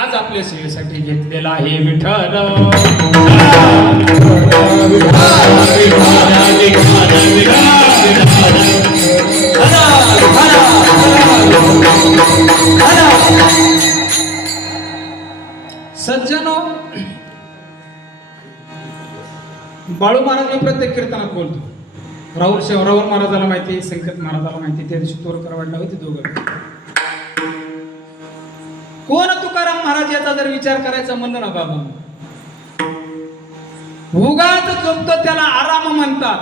आज आपल्या सेवेसाठी घेतलेला आहे विठ्ठल. सज्जनो बाळू महाराज मी प्रत्येक कीर्तनात बोलतो. राहुल शेव राहुल महाराजाला माहिती संकेत महाराजाला माहिती त्या दिवशी तोरकर वाढला होती दोघं. कोण तुकाराम? महाराज याचा जर विचार करायचा म्हणलं ना बाबा. उगाच झोपतो त्याला आराम म्हणतात.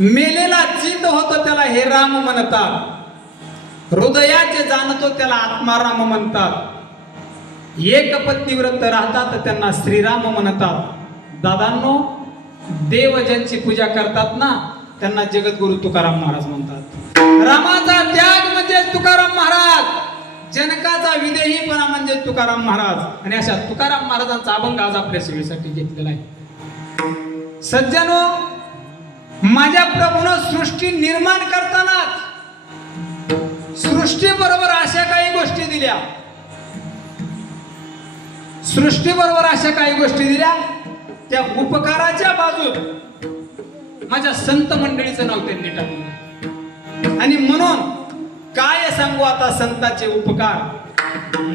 मेलेला जीत होतो त्याला हे राम म्हणतात. हृदयाचे जाणतो त्याला आत्माराम म्हणतात. एक पत्नी व्रत राहतात त्यांना श्रीराम म्हणतात. दादांनो देव ज्यांची पूजा करतात ना त्यांना जगद्गुरु तुकाराम महाराज म्हणतात. रामाचा त्याग म्हणजे तुकाराम महाराज. जनकाचा विदेहीपणा म्हणजे तुकाराम महाराज. आणि अशा तुकाराम महाराजांचा अभंग आज आपल्या सेवेसाठी घेतलेला आहे. सज्जनो माझ्या प्रभून सृष्टी निर्माण करतानाच सृष्टी बरोबर अशा काही गोष्टी दिल्या. सृष्टी बरोबर अशा काही गोष्टी दिल्या. त्या उपकाराच्या बाजूत माझ्या संत मंडळीचं नाव त्यांनी टाकलं आणि म्हणून काय सांगू आता संताचे उपकार?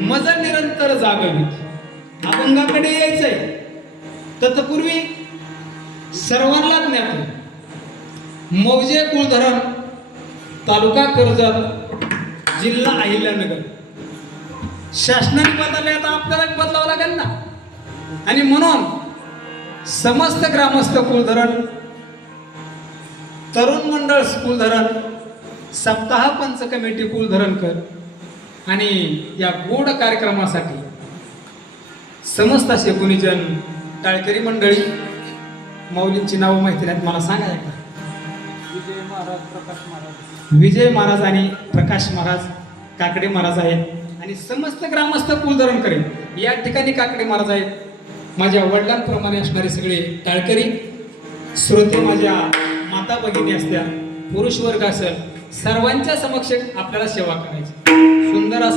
मज निरंतर जागवित अभंगाकडे यायचंय. तत्पूर्वी सर्वांना ज्ञात मौजे कुळधरण तालुका कर्जत जिल्हा अहिल्यानगर. शासनाने बदलले आता आपल्याला बदलावं लागेल ना? आणि म्हणून समस्त ग्रामस्थ कुलधरण तरुण मंडळ कुलधरण सप्ताह पंच कमिटी कुलधरण कर आणि या गोड कार्यक्रमासाठी समस्त असे गुणीजन टाळकरी मंडळी माऊलींची नावं माहिती नाहीत मला सांगा एकदा. विजय महाराज प्रकाश महाराज. विजय महाराज आणि प्रकाश महाराज काकडे महाराज आहेत आणि समस्त ग्रामस्थ कुलधरण करेल या ठिकाणी काकडे महाराज आहेत. माझ्या वडिलांप्रमाणे असणारे सगळे टाळकरी श्रोते माझ्या माता भगिनी असत्या पुरुष वर्ग असेल सर्वांच्या समक्ष आपल्याला सेवा करायची. सुंदर असं